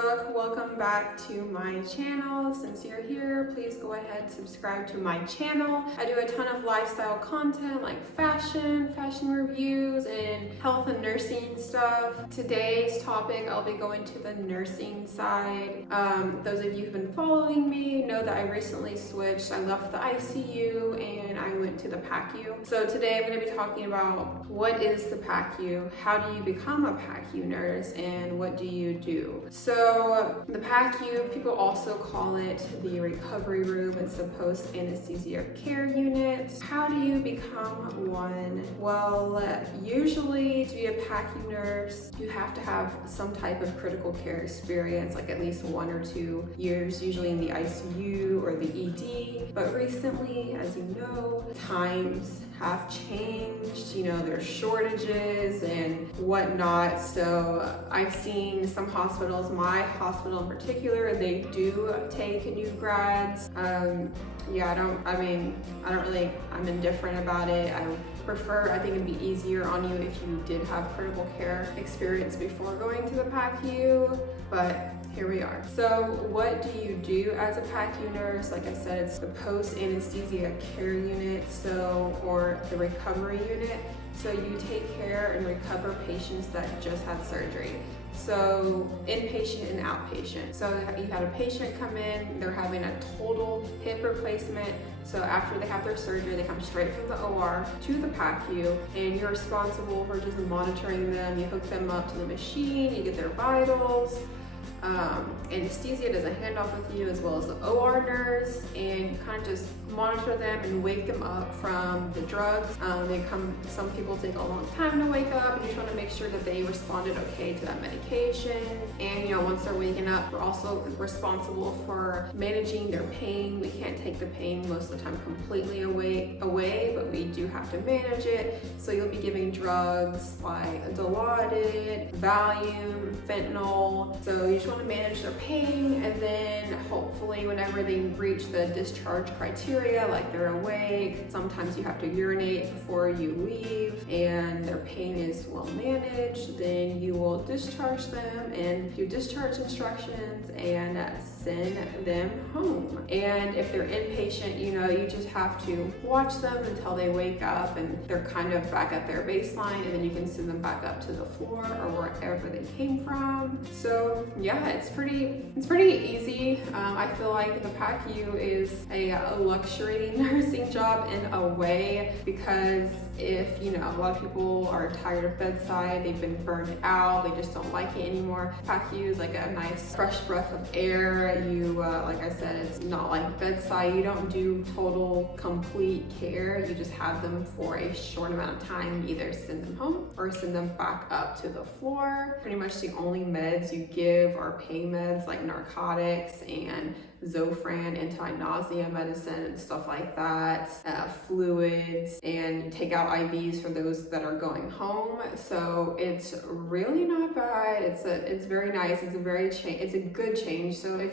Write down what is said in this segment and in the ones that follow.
Brooke. Welcome back to my channel. Since you're here, please go ahead and subscribe to my channel. I do a ton of lifestyle content like fashion reviews, and health and nursing stuff. Today's topic, I'll be going to the nursing side. Those of you who've been following me know that I recently switched. I left the ICU and I went to the PACU. So today I'm going to be talking about what is the PACU, how do you become a PACU nurse, and what do you do? So the PACU, people also call it the recovery room. It's the post-anesthesia care unit. How do you become one? Well, usually to be a PACU nurse, you have to have some type of critical care experience, like at least 1 or 2 years, usually in the ICU or the ED. But recently, as you know, times have changed, there's shortages and whatnot. So I've seen some hospitals, my hospital in particular, they do take new grads. I'm indifferent about it. I think it'd be easier on you if you did have critical care experience before going to the PACU, but here we are. So what do you do as a PACU nurse? Like I said, it's the post-anesthesia care unit, or the recovery unit. So you take care and recover patients that just had surgery. So inpatient and outpatient. So you had a patient come in, they're having a total hip replacement. So after they have their surgery, they come straight from the OR to the PACU, and you're responsible for just monitoring them. You hook them up to the machine, you get their vitals. Anesthesia does a handoff with you, as well as the OR nurse, and you kind of just monitor them and wake them up from the drugs. Some people take a long time to wake up, and you just want to make sure that they responded okay to that medication. And once they're waking up, we're also responsible for managing their pain. We can't take the pain most of the time completely away, but we do have to manage it. So you'll be giving drugs like Dilaudid, Valium, fentanyl. So you just want to manage their pain, and then hopefully whenever they reach the discharge criteria, like they're awake, sometimes you have to urinate before you leave, and their pain is well managed, then you will discharge them and do discharge instructions and send them home. And if they're inpatient, you just have to watch them until they wake up and they're kind of back at their baseline, and then you can send them back up to the floor or wherever they came from. So yeah, it's pretty easy. I feel like the PACU is a luxury nursing job in a way, because if a lot of people are tired of bedside, they've been burned out, they just don't like it anymore. PACU is like a nice fresh breath of air. Like I said, it's not like bedside. You don't do total complete care. You just have them for a short amount of time, either send them home or send them back up to the floor. Pretty much the only meds you give are pain meds like narcotics and Zofran, anti-nausea medicine and stuff like that, fluids, and you take out IVs for those that are going home. So it's really not bad. It's very nice. It's a good change. So and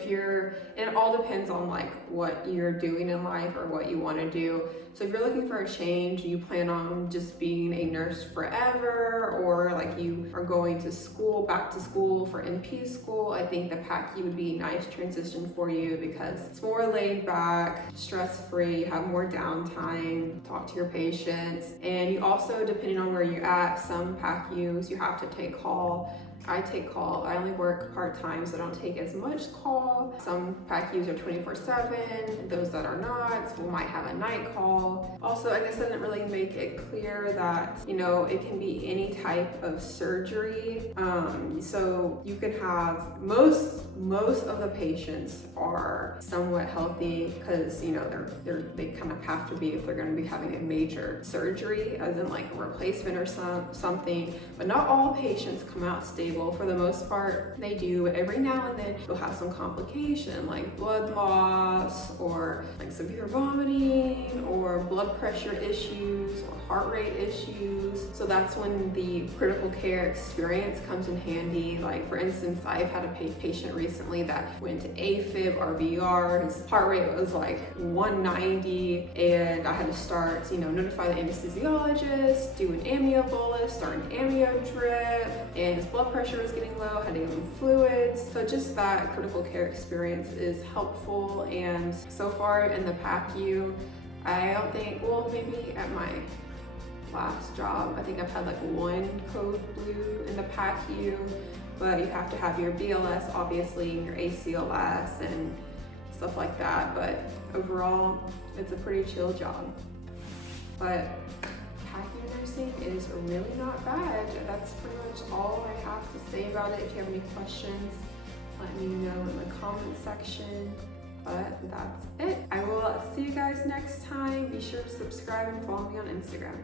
it all depends on like what you're doing in life or what you want to do. So if you're looking for a change, you plan on just being a nurse forever, or like you are going to school, back to school for NP school, I think the PACU would be a nice transition for you, because it's more laid back, stress-free, you have more downtime, talk to your patients, and you also, depending on where you're at, some PACUs you have to take call. I take call. I only work part-time, so I don't take as much call. Some PACUs are 24/7. Those that are not, we might have a night call. Also, I guess I didn't really make it clear that, it can be any type of surgery. So you could have, most of the patients are somewhat healthy, because, they kind of have to be if they're going to be having a major surgery, as in like a replacement or something. But not all patients come out stable. For the most part, they do. Every now and then you'll have some complication like blood loss, or like severe vomiting, or blood pressure issues. issues or heart rate issues. So that's when the critical care experience comes in handy. Like for instance, I've had a patient recently that went to AFib, RVR, his heart rate was like 190, and I had to start, notify the anesthesiologist, do an amnio bolus, start an amnio drip, and his blood pressure was getting low, had to give him fluids. So just that critical care experience is helpful, and so far in the PACU, I don't think, well, maybe at my last job, I think I've had like one code blue in the PACU, but you have to have your BLS, obviously, and your ACLS and stuff like that. But overall, it's a pretty chill job. But PACU nursing is really not bad. That's pretty much all I have to say about it. If you have any questions, let me know in the comment section. But that's it. I will see you guys next time. Be sure to subscribe and follow me on Instagram.